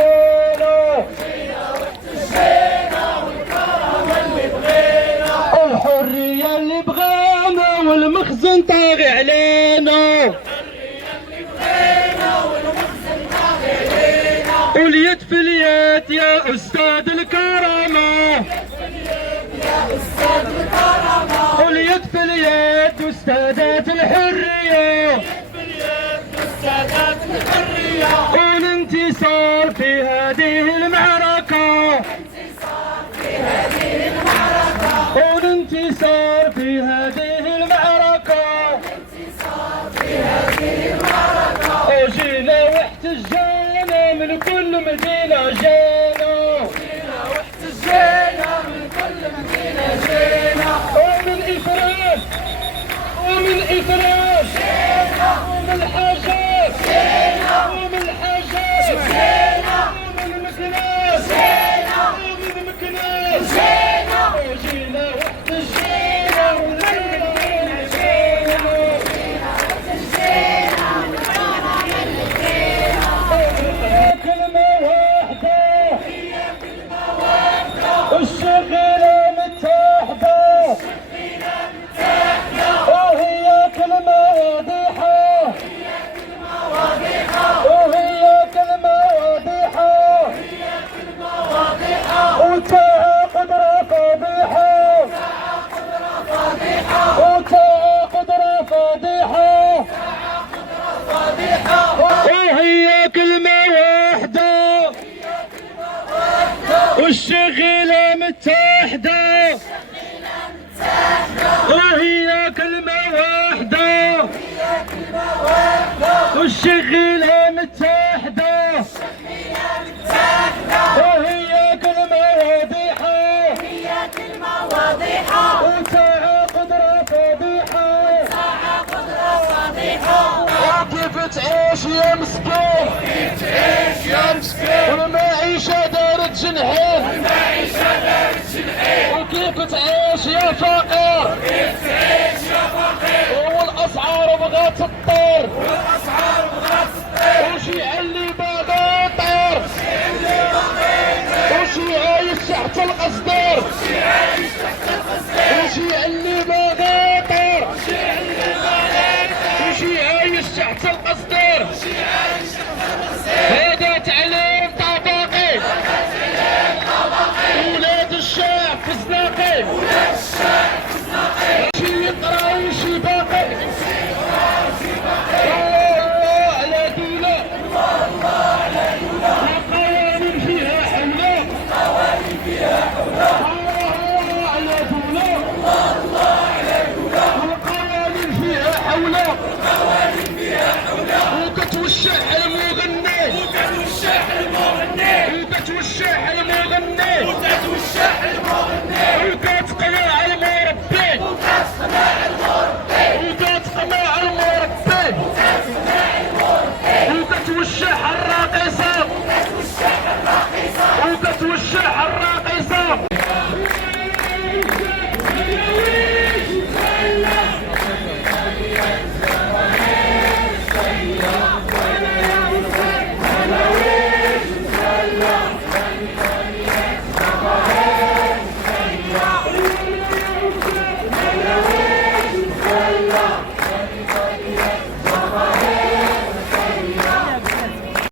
بغينا، الحرية اللي بغينا والمخزن طاغي علينا، واليد في اليد يا أستاذ الكرامة، واليد في اليد أستاذات الحرية، والانتصار في هذه المعركة، والانتصار في هذه المعركة، وجينا واحتجينا من كل مدينة جينا، ومن إفراج ومن إفراج ومن حاجات ومن حاجات ومن مكناس ومن مكناس، وجينا واحتجينا كلمة واحدة والشغيلة متحدة، وهي كلمة واضحة، وهي كلمة واضحة، وتاها قدرة فضيحة، وتاها قدرة فضيحة، وهي كلمة واحدة والشغيلة متحدة، وهي كلمة واحدة والشغيلة متحدة، وهي كلمة واضحة، وتاها قدرة فضيحة، وكيف تعيش يا مسكين، والمعيشة دارت جنحين، وكيف تعيش يا فقير، والأسعار بغات تطير، وشي اللي باغي يطير، وشي عايش تحت القصدير، وشي اللي باغي يطير، وشي عايش تحت القصدير، هذا تعليم طبقي، ولاد الشعب فزناقي، شي يقرا وشي باقي، الله على دولة، القوانين فيها حولة، الله على دولة، القوانين فيها حولة، وكتوشح المغني، وكتوشح المغني،